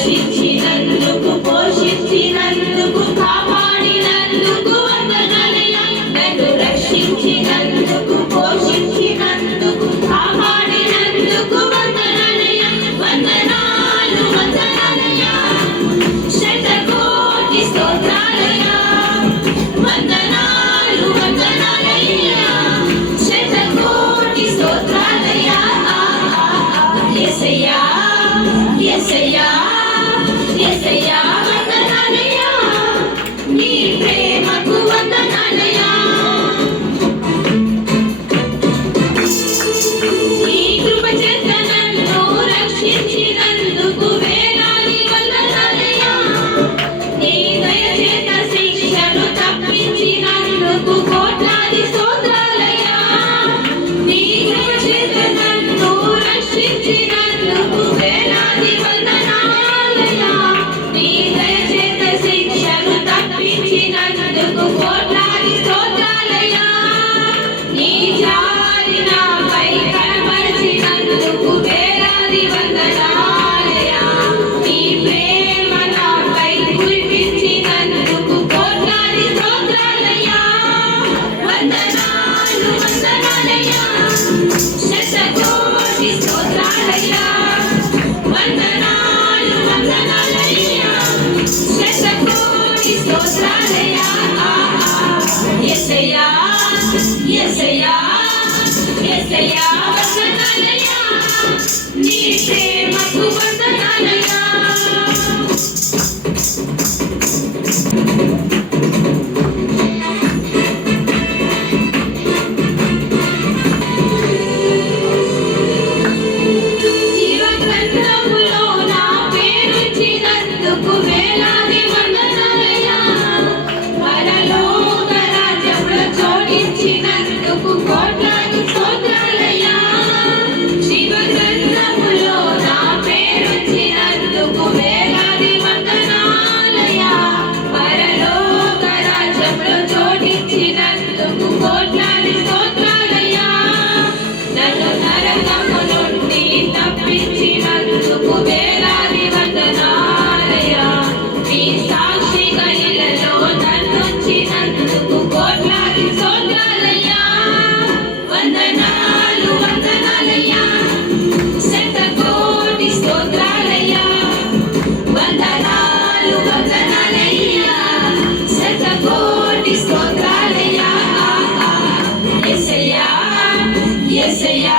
రక్షించినందుకు పోషించినందుకు కాపాడినందుకు వందనాలయ్యా. నన్ను రక్షించినందుకు పోషించినందుకు కాపాడినందుకు వందనాలయ్యా. వందనాలు వందనాలయ్యా, శతకోటి స్తోత్రాలయ్యా. వందనాలు వందనాలయ్యా, శతకోటి స్తోత్రాలయ్యా. యేసయ్యా యేసయ్యా యేసయ్యా వందనాలయ్యా, నీ ప్రేమకు వందనాలయ్యా. నీ కృప చేత నన్ను రక్షించినందుకు వేలాది వందనాలయ్యా. నీ దయ చేత శిక్షను తప్పించినందుకు కోట్లాది స్తోత్రాలయ్యా. నీ కృప చేత నన్ను రక్షించినందుకు వేలాది వందనాలయ్యా. నీ దయ చేత శిక్షను తప్పించినందుకు కోట్లాది స్తోత్రాలయ్యా. నీ జాలి నాపై కనపరిచినందుకు వేలాది వందనాలయ్యా. నీ ప్రేమ నాపై కురిపించినందుకు కోట్లాది స్తోత్రాలయ్యా. వందనాలు వందనాలయ్యా, శతకోటి స్తోత్రాలయ్యా. వందనాలు వందనాలయ్యా, శతకోటి స్తోత్రాలయ్యా. యేసయ్యా యేసయ్యా యేసయ్యా వందనాలయ్యా, నీ ప్రేమకు వందనాలయ్యా. జీవగ్రంథములో నా పేరుంచినందుకు వేలాది వందనాలయ్యా. పరలోక రాజ్యంలో చోటించినందుకు కోట్లాది స్తోత్రాలయ్యా. జీవగ్రంథములో నా పేరుంచినందుకు వేలాది వందనాలయ్యా. పరలోక రాజ్యంలో చోటించినందుకు కోట్లాది స్తోత్రాలయ్యా. నన్ను నరకము నుండి తప్పించినందుకు వేలాది వందనాలయ్యా. నీ సాక్షి గలిలలో నన్నుంచినందుకు కోట్లాది స్తోత్రాలయ్యా. వందనాలు వందనాలయ్యా, శతకోటి స్తోత్రాలయ్యా. వందనాలు వందనాలయ్యా, శతకోటి స్తోత్రాలయ్యా. యేసయ్యా యేసయ్యా